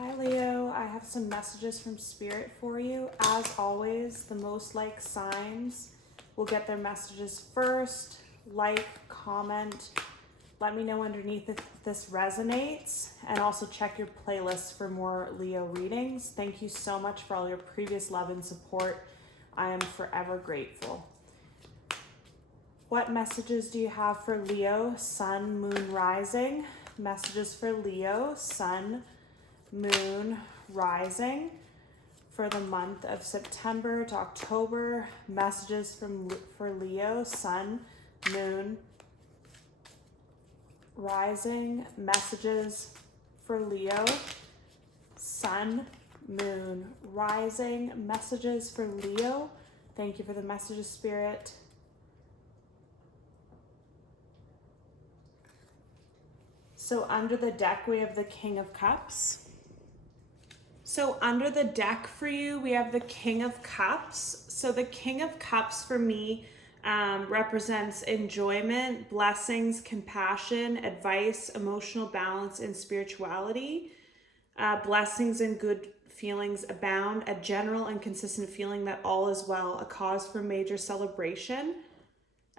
Hi Leo, I have some messages from Spirit for you. As always, the most like signs will get their messages first. Like, comment, let me know underneath if this resonates, and also check your playlist for more Leo readings. Thank you so much for all your previous love and support. I am forever grateful. What messages do you have for Leo, Sun, Moon, Rising? Messages for Leo, Sun, Moon, Rising for the month of September to October. Messages for Leo, Sun, Moon, Rising. Messages for Leo, Sun, Moon, Rising. Messages for Leo. Thank you for the messages, Spirit. So under the deck, we have the King of Cups. So under the deck for you, we have the King of Cups. So the King of Cups for me represents enjoyment, blessings, compassion, advice, emotional balance, and spirituality. Blessings and good feelings abound, a general and consistent feeling that all is well, a cause for major celebration,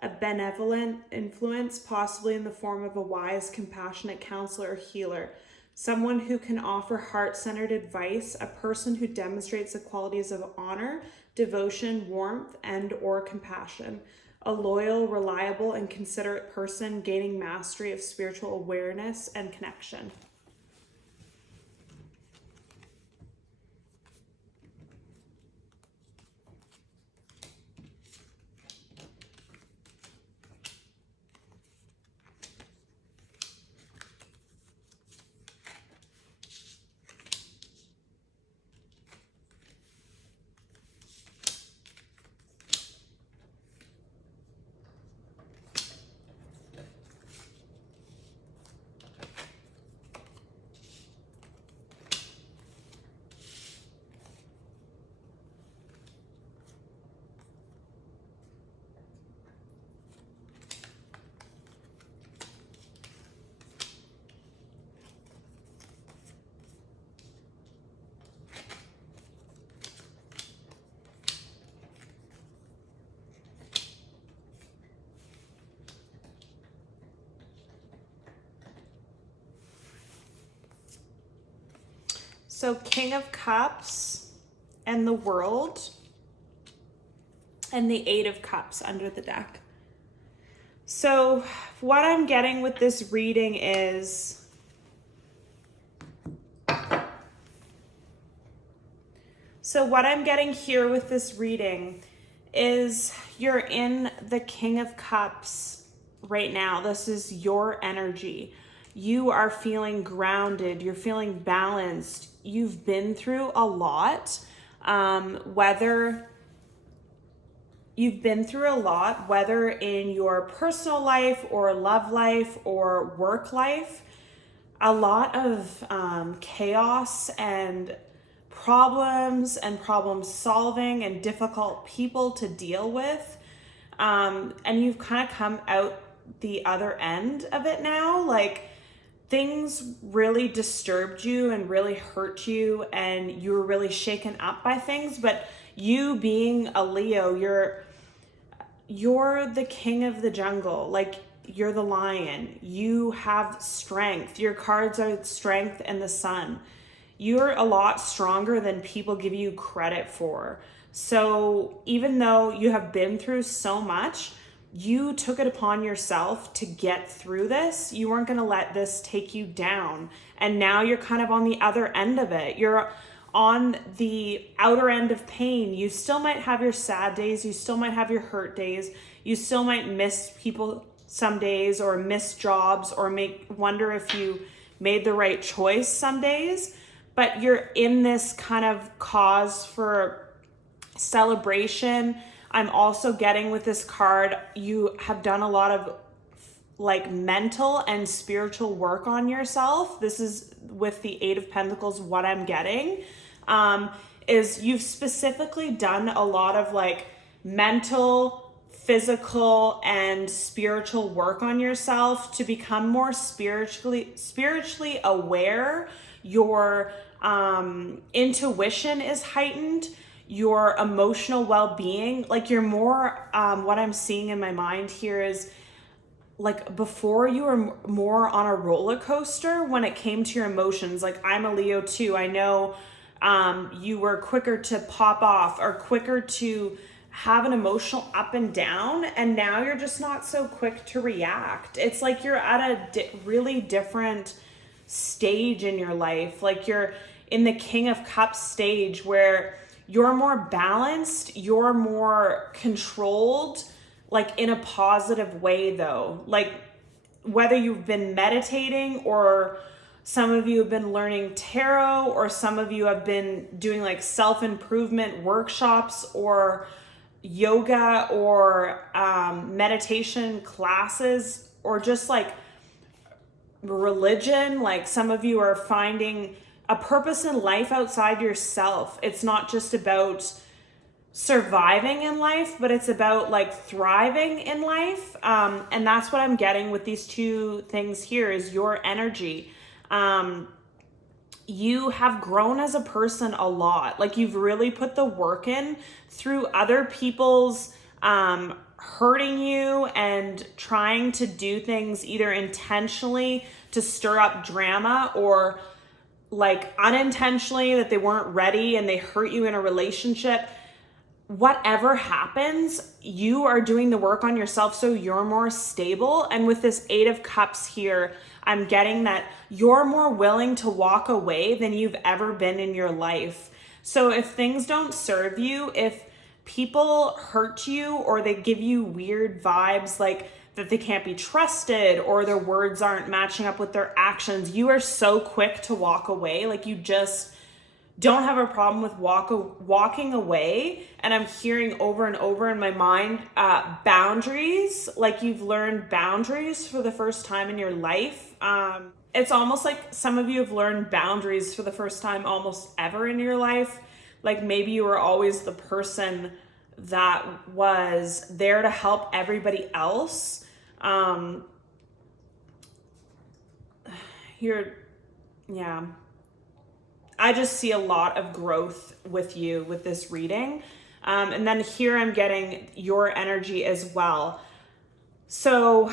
a benevolent influence, possibly in the form of a wise, compassionate counselor or healer. Someone who can offer heart-centered advice, a person who demonstrates the qualities of honor, devotion, warmth, and or compassion. A loyal, reliable, and considerate person gaining mastery of spiritual awareness and connection. So King of Cups and the World and the Eight of Cups under the deck. So what I'm getting with this reading is what I'm getting here with this reading is you're in the King of Cups right now. This is your energy. You are feeling grounded. You're feeling balanced. You've been through a lot, whether in your personal life or love life or work life, a lot of chaos and problems and problem solving and difficult people to deal with. And you've kind of come out the other end of it now. Like, things really disturbed you and really hurt you, and you were really shaken up by things. But you being a Leo, you're the king of the jungle. Like, you're the lion. You have strength. Your cards are strength and the sun. You're a lot stronger than people give you credit for. So even though you have been through so much, you took it upon yourself to get through this. You weren't going to let this take you down. And now you're kind of on the other end of it. You're on the outer end of pain. You still might have your sad days. You still might have your hurt days. You still might miss people some days, or miss jobs, or wonder if you made the right choice some days. But you're in this kind of cause for celebration. I'm also getting with this card, you have done a lot of like mental and spiritual work on yourself. This is with the Eight of Pentacles. What I'm getting is you've specifically done a lot of like mental physical and spiritual work on yourself to become more spiritually aware. Your intuition is heightened, your emotional well-being, like you're more, what I'm seeing in my mind here is like before you were more on a roller coaster when it came to your emotions. Like I'm a Leo too. I know you were quicker to pop off or quicker to have an emotional up and down, and now you're just not so quick to react. It's like you're at a really different stage in your life. Like you're in the King of Cups stage where you're more balanced, you're more controlled, like in a positive way though. Like whether you've been meditating, or some of you have been learning tarot, or some of you have been doing like self-improvement workshops or yoga or meditation classes, or just like religion. Like some of you are finding a purpose in life outside yourself. It's not just about surviving in life, but it's about like thriving in life. And that's what I'm getting with these two things here is your energy. You have grown as a person a lot. Like you've really put the work in through other people's hurting you and trying to do things either intentionally to stir up drama, or like unintentionally that they weren't ready and they hurt you in a relationship. Whatever happens, you are doing the work on yourself so you're more stable. And with this 8 of Cups here, I'm getting that you're more willing to walk away than you've ever been in your life. So if things don't serve you, if people hurt you or they give you weird vibes like that they can't be trusted or their words aren't matching up with their actions, you are so quick to walk away. Like you just don't have a problem with walking away. And I'm hearing over and over in my mind, boundaries, like you've learned boundaries for the first time in your life. It's almost like some of you have learned boundaries for the first time almost ever in your life. Like maybe you were always the person that was there to help everybody else. Yeah. I just see a lot of growth with you with this reading. And then here I'm getting your energy as well. So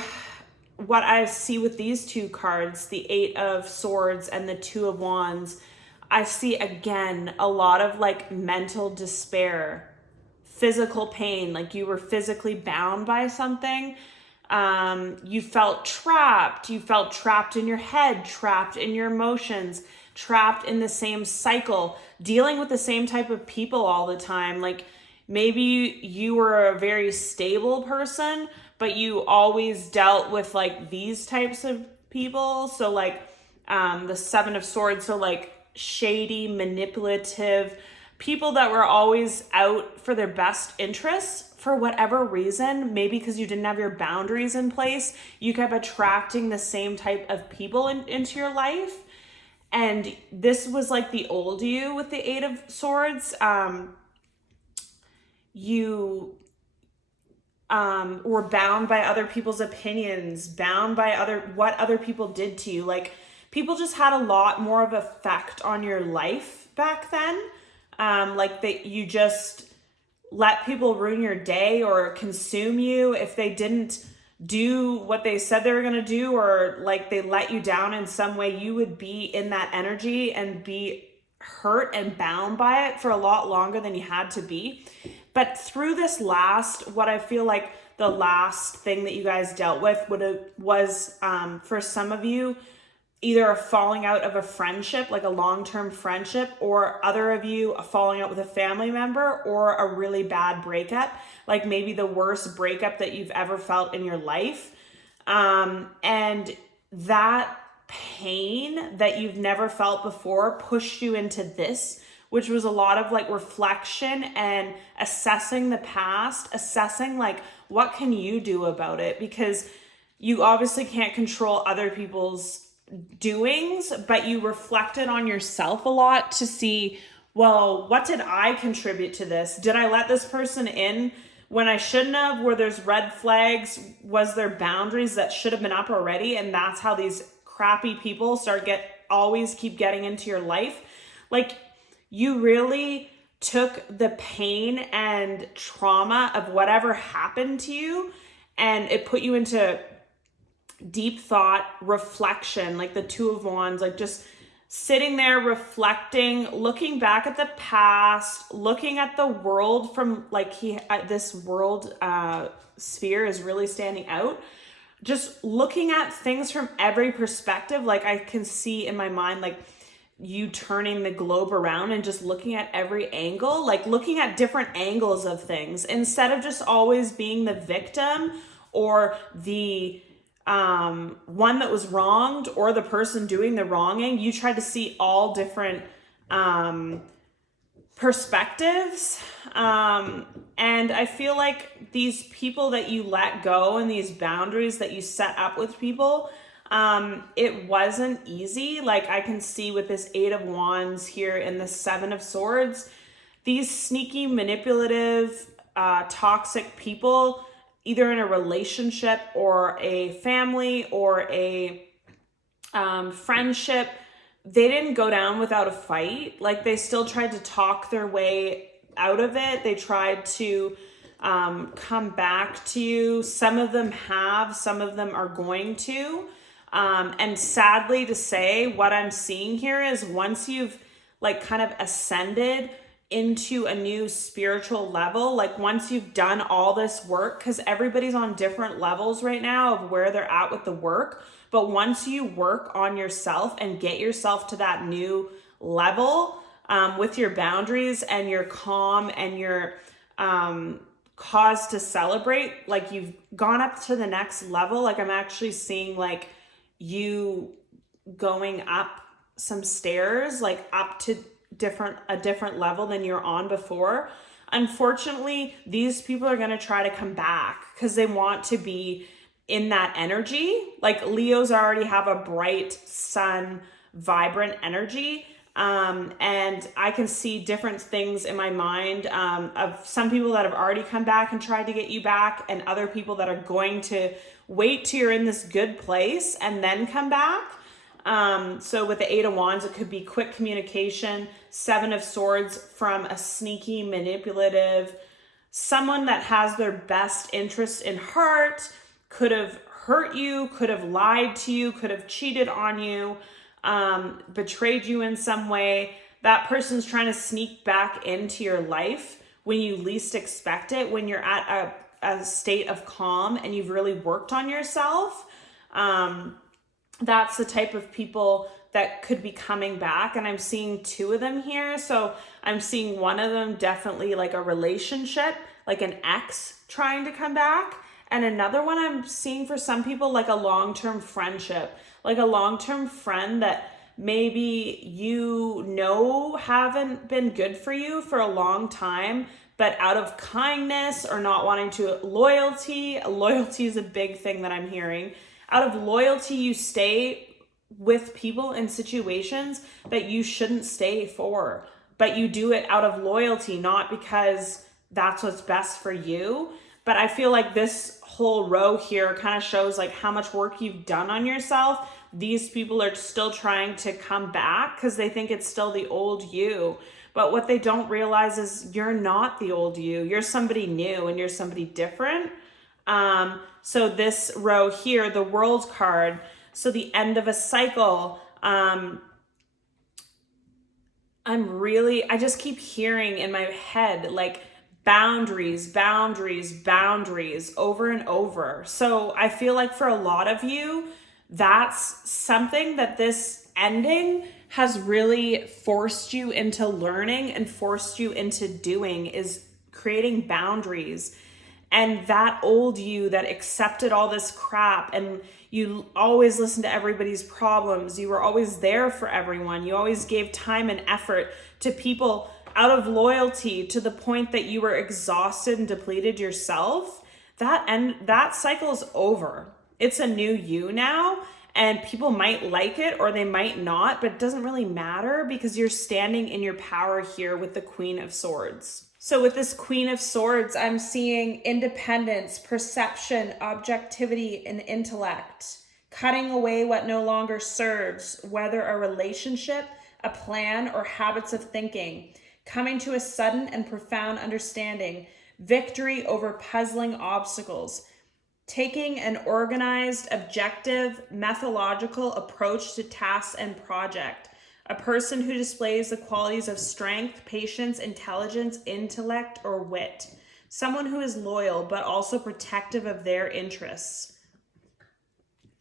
what I see with these two cards, the 8 of Swords and the 2 of Wands, I see again a lot of like mental despair, physical pain, like you were physically bound by something. You felt trapped in your head, trapped in your emotions, trapped in the same cycle, dealing with the same type of people all the time. Like maybe you were a very stable person, but you always dealt with like these types of people. So like the 7 of Swords, so like shady, manipulative people that were always out for their best interests for whatever reason. Maybe because you didn't have your boundaries in place, you kept attracting the same type of people into your life. And this was like the old you with the 8 of Swords. You were bound by other people's opinions, bound by what other people did to you. Like people just had a lot more of effect on your life back then. Like that you just let people ruin your day or consume you if they didn't do what they said they were going to do, or like they let you down in some way. You would be in that energy and be hurt and bound by it for a lot longer than you had to be. But through this what I feel like the last thing that you guys dealt with was for some of you, either a falling out of a friendship, like a long-term friendship, or other of you a falling out with a family member, or a really bad breakup, like maybe the worst breakup that you've ever felt in your life. And that pain that you've never felt before pushed you into this, which was a lot of like reflection and assessing the past, assessing like what can you do about it, because you obviously can't control other people's doings, but you reflected on yourself a lot to see, well, what did I contribute to this? Did I let this person in when I shouldn't have, where there's red flags, was there boundaries that should have been up already? And that's how these crappy people always keep getting into your life. Like, you really took the pain and trauma of whatever happened to you, and it put you into deep thought, reflection, like the Two of Wands, like just sitting there reflecting, looking back at the past, looking at the world from like this world sphere is really standing out. Just looking at things from every perspective. Like, I can see in my mind, like, you turning the globe around and just looking at every angle, like looking at different angles of things instead of just always being the victim or the one that was wronged or the person doing the wronging. You try to see all different perspectives. And I feel like these people that you let go and these boundaries that you set up with people, it wasn't easy. Like, I can see with this Eight of Wands here and the Seven of Swords, these sneaky, manipulative, toxic people, either in a relationship or a family or a friendship, they didn't go down without a fight. Like, they still tried to talk their way out of it. They tried to come back to you. Some of them have, some of them are going to. And sadly to say, what I'm seeing here is once you've like kind of ascended into a new spiritual level, like once you've done all this work, because everybody's on different levels right now of where they're at with the work, but once you work on yourself and get yourself to that new level with your boundaries and your calm and your cause to celebrate, like you've gone up to the next level. Like, I'm actually seeing like you going up some stairs, like up to a different level than you're on before. Unfortunately, these people are going to try to come back because they want to be in that energy. Like, Leos already have a bright sun, vibrant energy. And I can see different things in my mind of some people that have already come back and tried to get you back, and other people that are going to wait till you're in this good place and then come back. So with the Eight of Wands, it could be quick communication. Seven of Swords from a sneaky, manipulative, someone that has their best interest in heart, could have hurt you, could have lied to you, could have cheated on you, betrayed you in some way. That person's trying to sneak back into your life when you least expect it, when you're at a state of calm and you've really worked on yourself. That's the type of people that could be coming back. And I'm seeing two of them here. So I'm seeing one of them definitely like a relationship, like an ex trying to come back. And another one I'm seeing for some people, like a long-term friendship, like a long-term friend that maybe haven't been good for you for a long time, but out of kindness or not wanting to, loyalty is a big thing that I'm hearing. Out of loyalty, you stay with people in situations that you shouldn't stay for, but you do it out of loyalty, not because that's what's best for you. But I feel like this whole row here kind of shows like how much work you've done on yourself. These people are still trying to come back because they think it's still the old you. But what they don't realize is you're not the old you. You're somebody new and you're somebody different. So this row here, the World card, so the end of a cycle, I just keep hearing in my head, like boundaries over and over. So I feel like for a lot of you, that's something that this ending has really forced you into learning and forced you into doing, is creating boundaries. And that old you that accepted all this crap and you always listened to everybody's problems, you were always there for everyone, you always gave time and effort to people out of loyalty to the point that you were exhausted and depleted yourself, that cycle is over. It's a new you now, and people might like it or they might not, but it doesn't really matter because you're standing in your power here with the Queen of Swords. So with this Queen of Swords, I'm seeing independence, perception, objectivity, and intellect. Cutting away what no longer serves, whether a relationship, a plan, or habits of thinking. Coming to a sudden and profound understanding. Victory over puzzling obstacles. Taking an organized, objective, methodological approach to tasks and project. A person who displays the qualities of strength, patience, intelligence, intellect, or wit. Someone who is loyal, but also protective of their interests.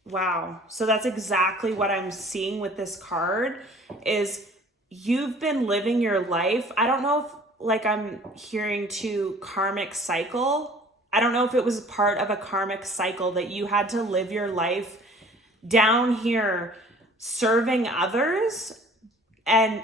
Wow. So that's exactly what I'm seeing with this card is you've been living your life. I don't know if like I'm hearing to karmic cycle. I don't know if it was part of a karmic cycle that you had to live your life down here serving others and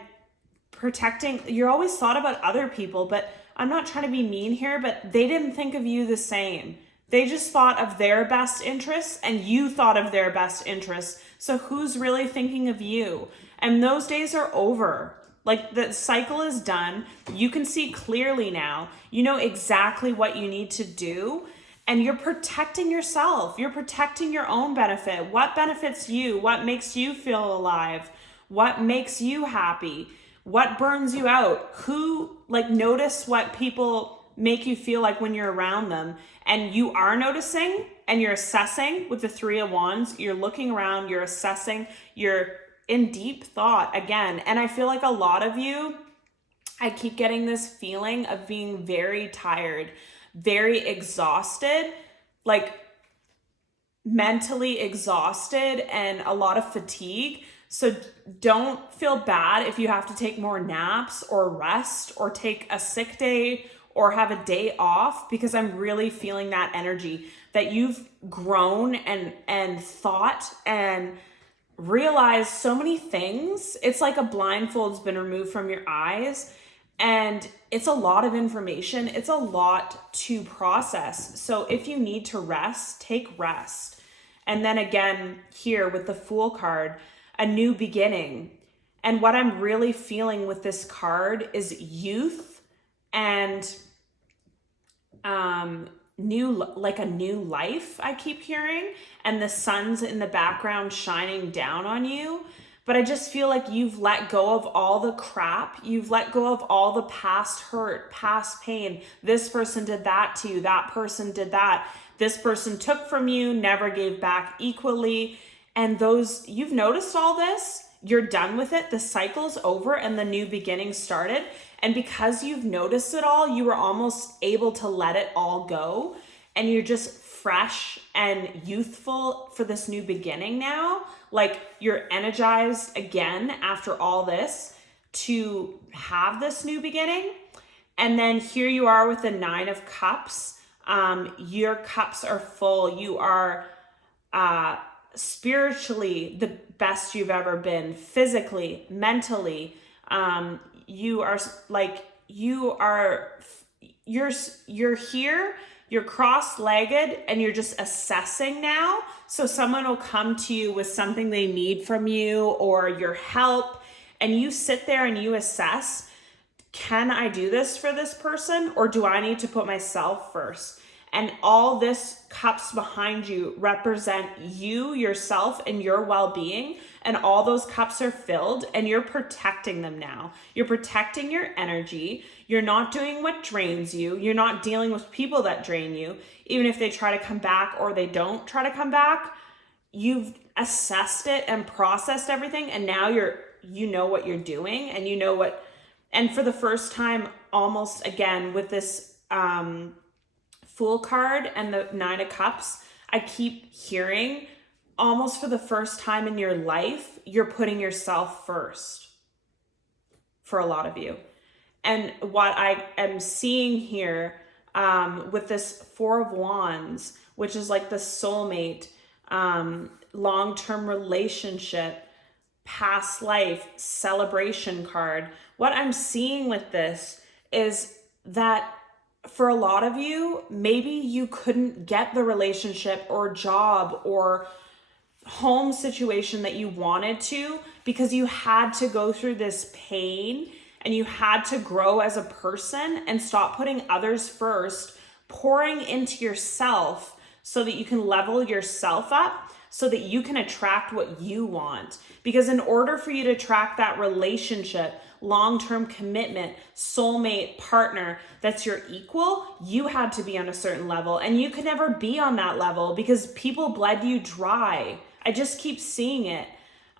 protecting. You're always thought about other people, but I'm not trying to be mean here, but they didn't think of you the same. They just thought of their best interests and you thought of their best interests. So who's really thinking of you? And those days are over. Like the cycle is done. You can see clearly now. You know exactly what you need to do. And you're protecting yourself. You're protecting your own benefit. What benefits you? What makes you feel alive? What makes you happy? What burns you out? Who, like, notice what people make you feel like when you're around them. And you are noticing and you're assessing with the Three of Wands. You're looking around, you're assessing, you're in deep thought again. And I feel like a lot of you, I keep getting this feeling of being very tired, very exhausted, like mentally exhausted and a lot of fatigue. So don't feel bad if you have to take more naps or rest or take a sick day or have a day off, because I'm really feeling that energy that you've grown and thought and realized so many things. It's like a blindfold's been removed from your eyes and it's a lot of information. It's a lot to process. So if you need to rest, take rest. And then again, here with the Fool card, a new beginning. And what I'm really feeling with this card is youth and like a new life, I keep hearing, and the sun's in the background shining down on you. But I just feel like you've let go of all the crap. You've let go of all the past hurt, past pain. This person did that to you. That person did that. This person took from you, never gave back equally. And those, you've noticed all this. You're done with it. The cycle's over and the new beginning started. And because you've noticed it all, you were almost able to let it all go. And you're just fresh and youthful for this new beginning now. Like you're energized again after all this to have this new beginning. And then here you are with the Nine of Cups. Your cups are full. You are spiritually the best you've ever been, physically, mentally. You're here, you're cross-legged and you're just assessing now. So someone will come to you with something they need from you or your help, and you sit there and you assess, can I do this for this person or do I need to put myself first? And all this cups behind you represent you, yourself, and your well-being. And all those cups are filled and you're protecting them now. You're protecting your energy. You're not doing what drains you. You're not dealing with people that drain you. Even if they try to come back or they don't try to come back, you've assessed it and processed everything. And now you know what you're doing and you know what, and for the first time, almost again with this, Fool card and the Nine of Cups, I keep hearing almost for the first time in your life, you're putting yourself first for a lot of you. And what I am seeing here with this Four of Wands, which is like the soulmate, long-term relationship, past life, celebration card. What I'm seeing with this is that for a lot of you, maybe you couldn't get the relationship or job or home situation that you wanted to because you had to go through this pain and you had to grow as a person and stop putting others first, pouring into yourself so that you can level yourself up, so that you can attract what you want. Because in order for you to attract that relationship, long-term commitment, soulmate, partner that's your equal, you had to be on a certain level, and you could never be on that level because people bled you dry. I just keep seeing it.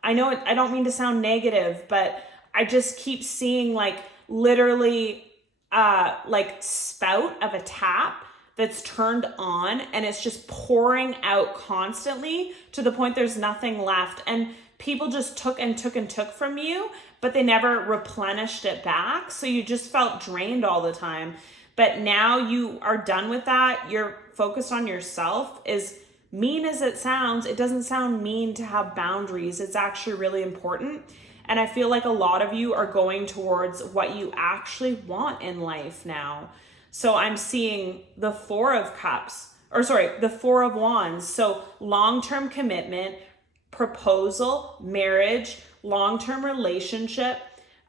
I know I don't mean to sound negative, but I just keep seeing like literally like spout of a tap that's turned on, and it's just pouring out constantly to the point there's nothing left. And people just took and took and took from you, but they never replenished it back. So you just felt drained all the time. But now you are done with that. You're focused on yourself. As mean as it sounds, it doesn't sound mean to have boundaries. It's actually really important. And I feel like a lot of you are going towards what you actually want in life now. So I'm seeing the Four of Wands. So long-term commitment, proposal, marriage, long-term relationship,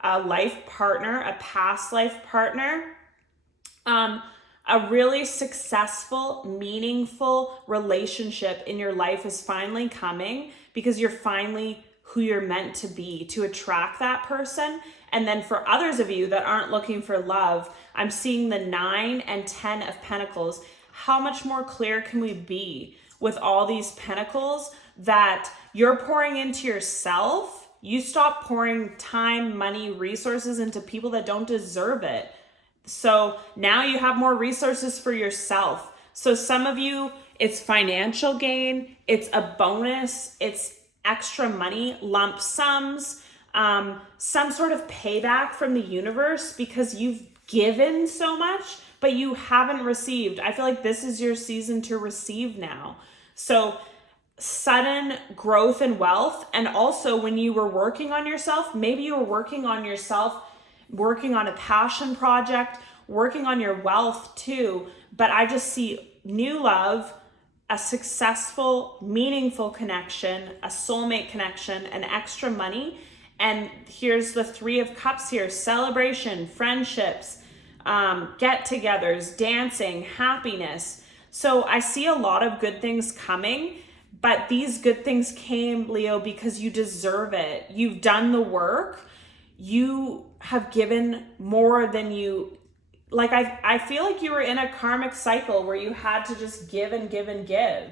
a life partner, a past life partner, a really successful, meaningful relationship in your life is finally coming because you're finally who you're meant to be to attract that person. And then for others of you that aren't looking for love, I'm seeing the 9 and 10 of Pentacles. How much more clear can we be with all these pentacles that you're pouring into yourself? You stop pouring time, money, resources into people that don't deserve it. So now you have more resources for yourself. So some of you, it's financial gain, it's a bonus, it's extra money, lump sums, some sort of payback from the universe because you've given so much, but you haven't received. I feel like this is your season to receive now. So sudden growth and wealth. And also when you were working on yourself, maybe you were working on yourself, working on a passion project, working on your wealth too. But I just see new love, a successful, meaningful connection, a soulmate connection, and extra money. And here's the Three of Cups here: celebration, friendships, get-togethers, dancing, happiness. So I see a lot of good things coming, but these good things came, Leo, because you deserve it. You've done the work. You have given more than you, like I feel like you were in a karmic cycle where you had to just give and give and give.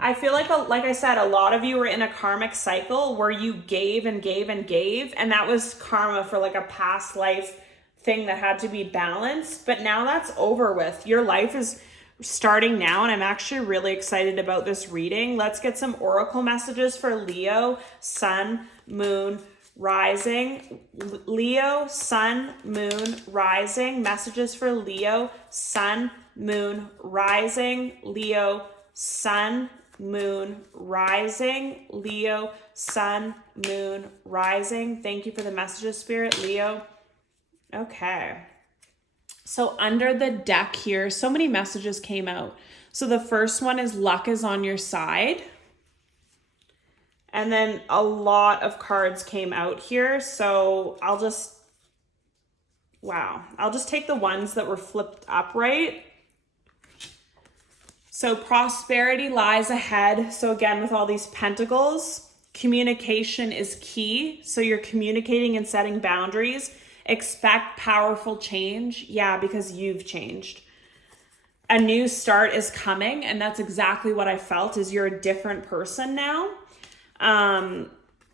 I feel like I said, a lot of you were in a karmic cycle where you gave and gave and gave, and that was karma for like a past life thing that had to be balanced. But now that's over with. Your life is starting now, and I'm actually really excited about this reading. Let's get some oracle messages for Leo, Sun, Moon, Rising. Leo, Sun, Moon, Rising. Messages for Leo, Sun, Moon, Rising. Leo, Sun, Moon, Rising. Leo, Sun, Moon, Rising. Thank you for the messages, Spirit. Leo. Okay. So under the deck here, so many messages came out. So the first one is luck is on your side. And then a lot of cards came out here. So I'll just take the ones that were flipped upright. So prosperity lies ahead. So again, with all these pentacles, communication is key. So you're communicating and setting boundaries. Expect powerful change. Yeah, because you've changed. A new start is coming, and that's exactly what I felt, is you're a different person now.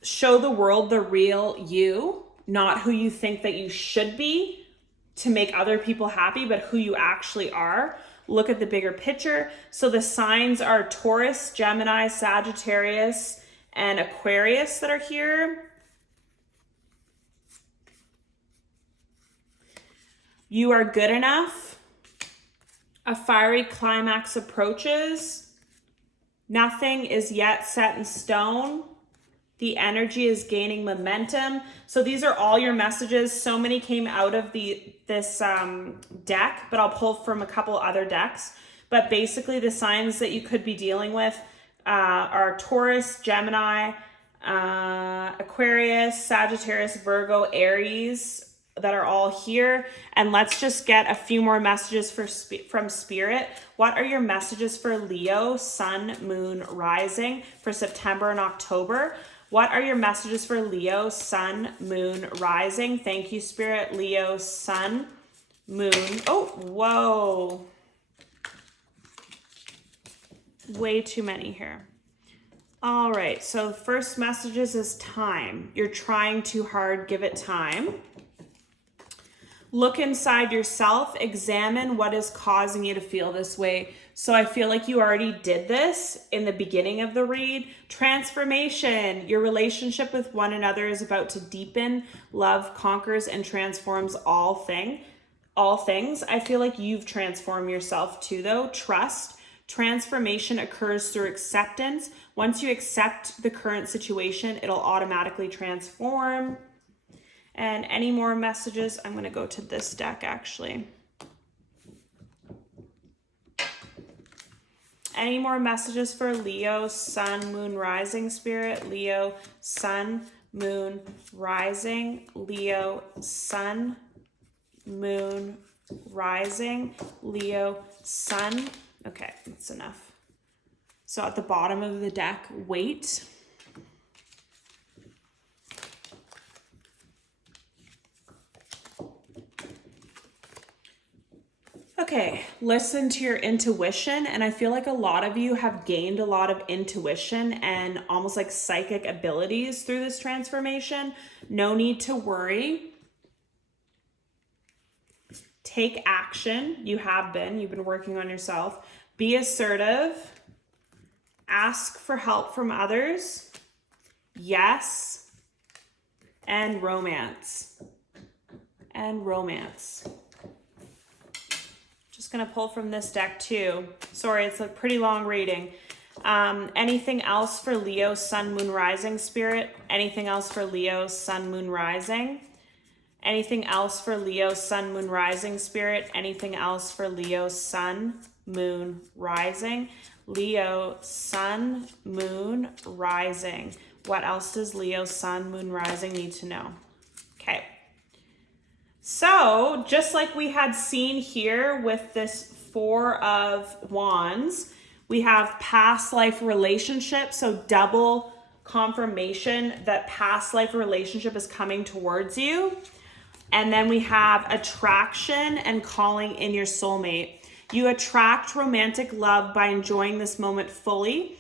Show the world the real you, not who you think that you should be to make other people happy, but who you actually are. Look at the bigger picture. So the signs are Taurus, Gemini, Sagittarius, and Aquarius that are here. You are good enough. A fiery climax approaches. Nothing is yet set in stone. The energy is gaining momentum. So these are all your messages. So many came out of this deck, but I'll pull from a couple other decks. But basically the signs that you could be dealing with are Taurus, Gemini, Aquarius, Sagittarius, Virgo, Aries, that are all here. And let's just get a few more messages from Spirit. What are your messages for Leo, Sun, Moon, Rising for September and October? What are your messages for Leo, Sun, Moon, Rising? Thank you, Spirit. Leo, Sun, Moon. Oh, whoa. Way too many here. All right, so first messages is time. You're trying too hard, give it time. Look inside yourself, examine what is causing you to feel this way. So I feel like you already did this in the beginning of the read. Transformation, your relationship with one another is about to deepen. Love conquers and transforms all things. I feel like you've transformed yourself too though. Trust, transformation occurs through acceptance. Once you accept the current situation, it'll automatically transform. And any more messages? I'm going to go to this deck actually. Any more messages for Leo, Sun, Moon, Rising, Spirit? Leo, Sun, Moon, Rising. Leo, Sun, Moon, Rising. Leo, Sun. Okay, that's enough. So at the bottom of the deck, wait. Okay, listen to your intuition. And I feel like a lot of you have gained a lot of intuition and almost like psychic abilities through this transformation. No need to worry. Take action. You've been working on yourself. Be assertive. Ask for help from others. Yes. And romance. And romance. Just going to pull from this deck too. Sorry, it's a pretty long reading. Anything else for Leo, Sun, Moon, Rising, Spirit? Anything else for Leo, Sun, Moon, Rising? Anything else for Leo, Sun, Moon, Rising, Spirit? Anything else for Leo, Sun, Moon, Rising? Leo, Sun, Moon, Rising. What else does Leo, Sun, Moon, Rising need to know? Okay. So just like we had seen here with this Four of Wands, we have past life relationship. So double confirmation that past life relationship is coming towards you. And then we have attraction and calling in your soulmate. You attract romantic love by enjoying this moment fully.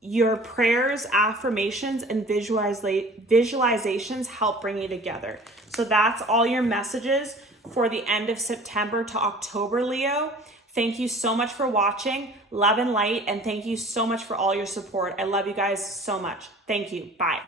Your prayers, affirmations, and visualizations help bring you together. So that's all your messages for the end of September to October, Leo. Thank you so much for watching. Love and light, and thank you so much for all your support. I love you guys so much. Thank you. Bye.